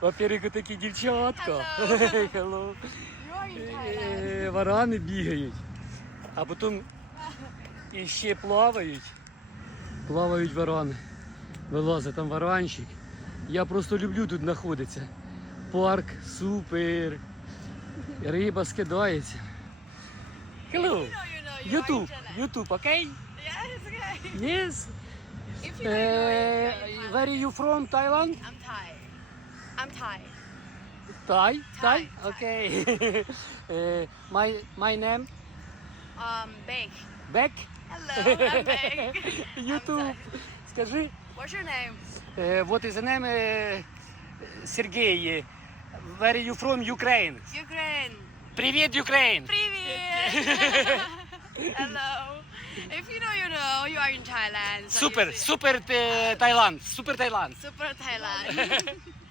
Папірику такі дівчатка. Hello. Hello. You are in Thailand. Е, Варани бігають, а потім іще плавають. Плавають варани. Вилазить там варанчик. Я просто люблю тут знаходитися. Парк супер. Риба скидається. Hello. You know, you know, you YouTube. are in Thailand. YouTube, окей? Yes, okay. Yes. If you know, you Uh, are in where Thailand. are you from? Thailand? I'm Thai. I'm Thai. Thai? Thai, Okay. uh, my my name Um, Beck. Beck. Hello, I'm Beck. YouTube. I'm Thai. Скажи, What's your name? uh, what is the name? Uh, Сергій. Where are you from? Ukraine. Ukraine. Привіт, Ukraine. Привет. Hello. If you know, you know, you are in Thailand. so you Супер, see- супер е, Таїланд, супер Таїланд. Super Thailand.